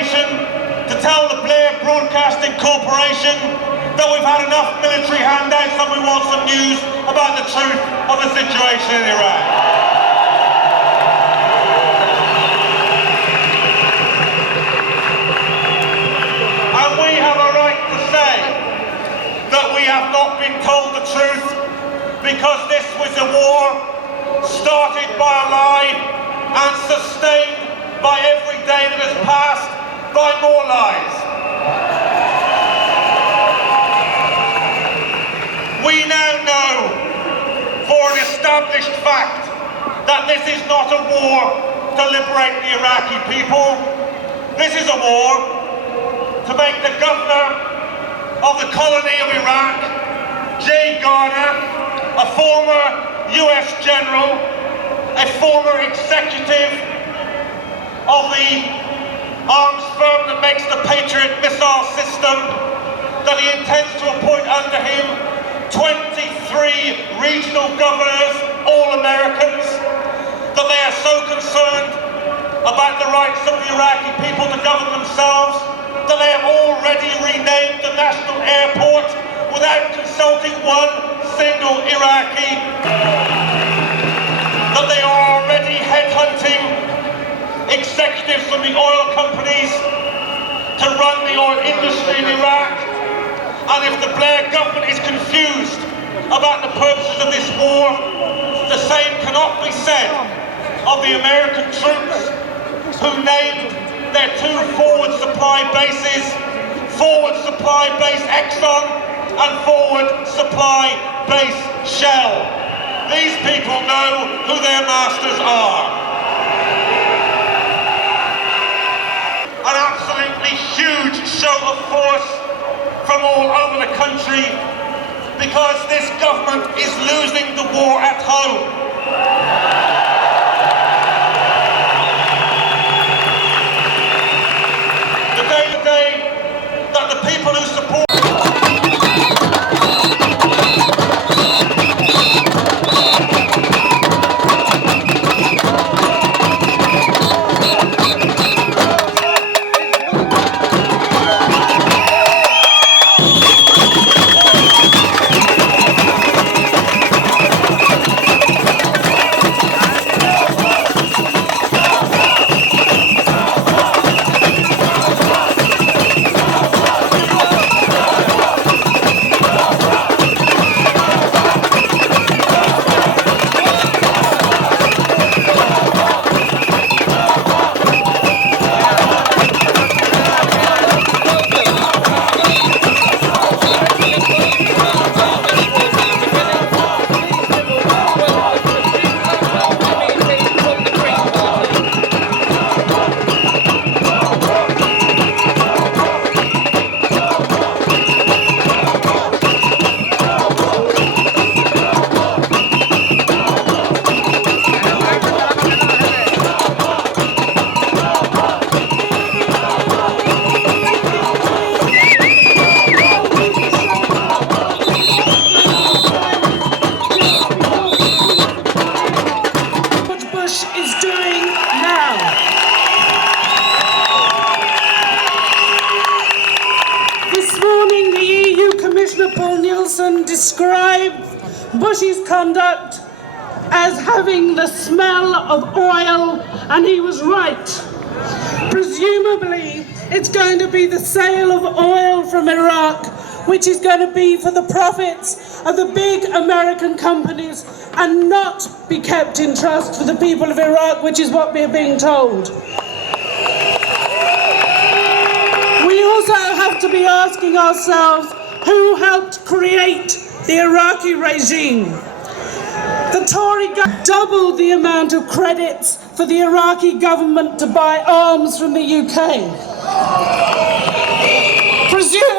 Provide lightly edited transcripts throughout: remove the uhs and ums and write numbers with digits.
situation to tell the Blair Broadcasting Corporation that we've had enough military handouts and we want some news about the truth of the situation in Iraq. And we have a right to say that we have not been told the truth, because this was a war started by a lie and sustained by every day that has passed by more lies. We now know for an established fact that this is not a war to liberate the Iraqi people. This is a war to make the governor of the colony of Iraq, Jay Garner, a former US general, a former executive of the arms firm that makes the Patriot missile system, that he intends to appoint under him 23 regional governors, all Americans, that they are so concerned about the rights of the Iraqi people to govern themselves that they have already renamed the national airport without consulting one single Iraqi, that they are already headhunting executives from the oil companies to run the oil industry in Iraq. And if the Blair government is confused about the purposes of this war, the same cannot be said of the American troops who named their two forward supply bases, forward supply base Exxon and forward supply base Shell. These people know who their masters are. An absolutely huge show of force from all over the country, because this government is losing the war at home. The day that the people who support described Bush's conduct as having the smell of oil, and he was right. Presumably, it's going to be the sale of oil from Iraq, which is going to be for the profits of the big American companies and not be kept in trust for the people of Iraq, which is what we're being told. We also have to be asking ourselves, who helped create the Iraqi regime? The Tory government doubled the amount of credits for the Iraqi government to buy arms from the UK.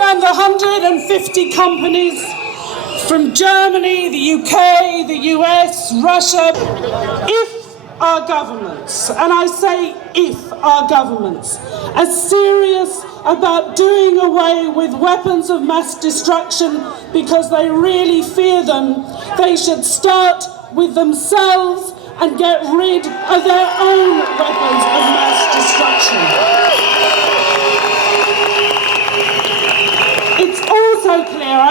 And 150 companies from Germany, the UK, the US, Russia. If our governments, and I say if our governments, are serious about doing away with weapons of mass destruction because they really fear them, they should start with themselves and get rid of their own weapons of mass destruction.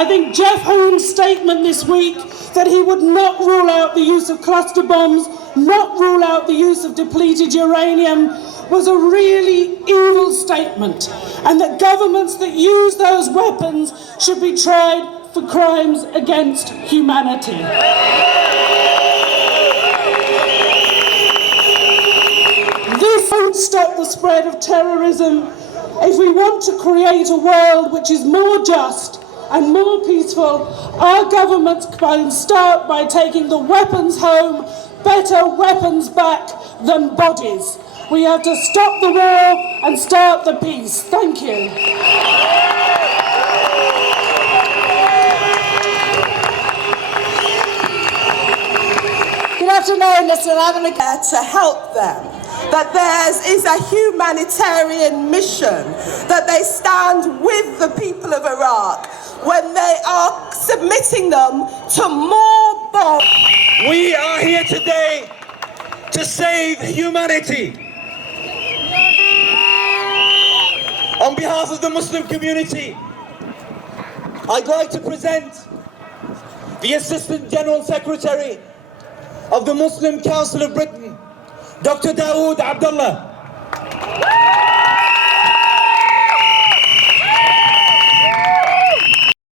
I think Jeff Hoon's statement this week that he would not rule out the use of cluster bombs, not rule out the use of depleted uranium, was a really evil statement, and that governments that use those weapons should be tried for crimes against humanity. This won't stop the spread of terrorism. If we want to create a world which is more just and more peaceful, our governments can start by taking the weapons home, better weapons back than bodies. We have to stop the war and start the peace. Thank you. Good afternoon, listen, I'm going to help them. That theirs is a humanitarian mission, that they stand with the people of Iraq when they are submitting them to more bombs. We are here today to save humanity. On behalf of the Muslim community, I'd like to present the Assistant General Secretary of the Muslim Council of Britain, Dr. Dawood Abdullah.